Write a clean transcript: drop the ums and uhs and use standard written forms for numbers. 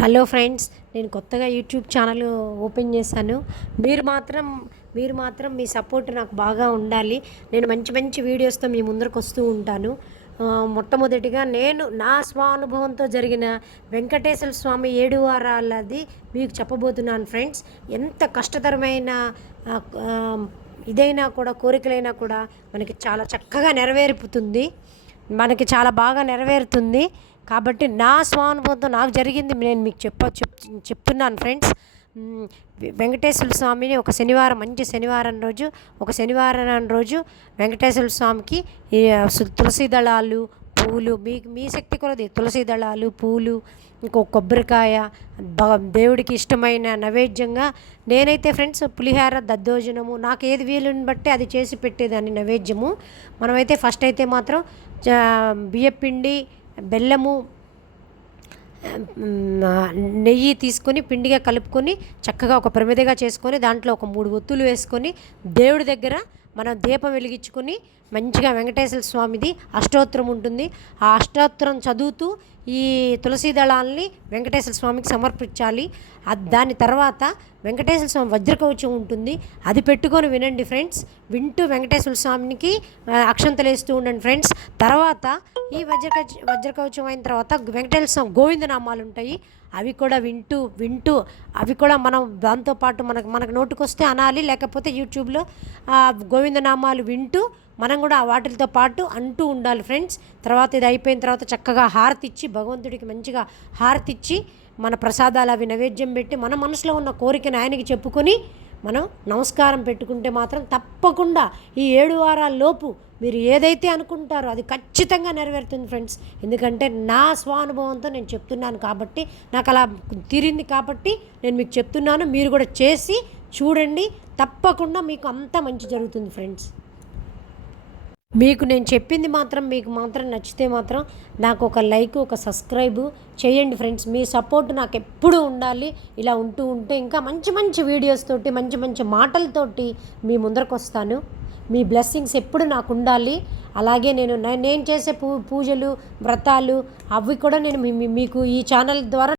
Hello friends, నేను కొత్తగా YouTube channel open చేశాను. మీరు మాత్రం మీ సపోర్ట్ నాకు బాగా ఉండాలి. నేను మంచి మంచి వీడియోస్తో మీ ముందరకు వస్తూ ఉంటాను. మొట్టమొదటిగా నేను నా స్వానుభవంతో జరిగిన వెంకటేశ్వర స్వామి 7 వారాలది మీకు చెప్పబోతున్నాను ఫ్రెండ్స్. ఎంత కష్టతరమైన ఇదైనా కూడా, కోరికలైనా కూడా మనకి చాలా చక్కగా నెరవేరుతుంది, మనకి చాలా బాగా నెరవేరుతుంది. కాబట్టి నా స్వానుభవంతో నాకు జరిగింది నేను మీకు చెప్తున్నాను ఫ్రెండ్స్. వెంకటేశ్వర స్వామిని ఒక శనివారం, మంచి శనివారం రోజు వెంకటేశ్వర స్వామికి తులసి దళాలు, పూలు, మీ శక్తి కొలది తులసి దళాలు, పూలు, ఇంకో కొబ్బరికాయ, దేవుడికి ఇష్టమైన నైవేద్యంగా నేనైతే ఫ్రెండ్స్ పులిహార, దద్దోజనము, నాకు ఏది వీలుని బట్టి అది చేసి పెట్టేదాన్ని నైవేద్యము. మనమైతే ఫస్ట్ అయితే మాత్రం బియ్యపిండి, బెల్లము, నెయ్యి తీసుకొని పిండిగా కలుపుకొని చక్కగా ఒక ప్రమిదగా చేసుకొని దాంట్లో ఒక 3 ఒత్తులు వేసుకొని దేవుడి దగ్గర మనం దీపం వెలిగించుకొని మంచిగా వెంకటేశ్వర స్వామిది అష్టోత్తరం ఉంటుంది. ఆ అష్టోత్తరం చదువుతూ ఈ తులసి దళాలని వెంకటేశ్వర స్వామికి సమర్పించాలి. దాని తర్వాత వెంకటేశ్వర స్వామి వజ్రకవచం ఉంటుంది, అది పెట్టుకొని వినండి ఫ్రెండ్స్. వింటూ వెంకటేశ్వర స్వామికి అక్షంతలు వేస్తూ ఉండండి ఫ్రెండ్స్. తర్వాత ఈ వజ్రకవచం అయిన తర్వాత వెంకటేశ్వర స్వామి గోవిందనామాలు ఉంటాయి, అవి కూడా వింటూ అవి కూడా మనం దాంతోపాటు మనకు నోటుకొస్తే అనాలి, లేకపోతే యూట్యూబ్లో గోవిందనామాలు వింటూ మనం కూడా వాటితో పాటు అంటూ ఉండాలి ఫ్రెండ్స్. తర్వాత ఇది అయిపోయిన తర్వాత చక్కగా హారతి ఇచ్చి, భగవంతుడికి మంచిగా హారతి ఇచ్చి, మన ప్రసాదాలు అవి నైవేద్యం పెట్టి మన మనసులో ఉన్న కోరికను ఆయనకి చెప్పుకొని మనం నమస్కారం పెట్టుకుంటే మాత్రం తప్పకుండా ఈ 7 వారాల లోపు మీరు ఏదైతే అనుకుంటారో అది ఖచ్చితంగా నెరవేరుతుంది ఫ్రెండ్స్. ఎందుకంటే నా స్వానుభవంతో నేను చెప్తున్నాను కాబట్టి, నాకు అలా తీరింది కాబట్టి నేను మీకు చెప్తున్నాను. మీరు కూడా చేసి చూడండి, తప్పకుండా మీకు అంతా మంచి జరుగుతుంది ఫ్రెండ్స్. మీకు నేను చెప్పింది మాత్రం మీకు మాత్రం నచ్చితే మాత్రం నాకు ఒక లైక్, ఒక సబ్స్క్రైబ్ చేయండి ఫ్రెండ్స్. మీ సపోర్ట్ నాకు ఎప్పుడూ ఉండాలి. ఇలా ఉంటే ఇంకా మంచి మంచి వీడియోస్ తోటి, మంచి మంచి మాటలతోటి మీ ముందరకు వస్తాను. మీ బ్లెస్సింగ్స్ ఎప్పుడు నాకు ఉండాలి. అలాగే నేను చేసే పూజలు, వ్రతాలు అవి కూడా నేను మీకు ఈ ఛానల్ ద్వారా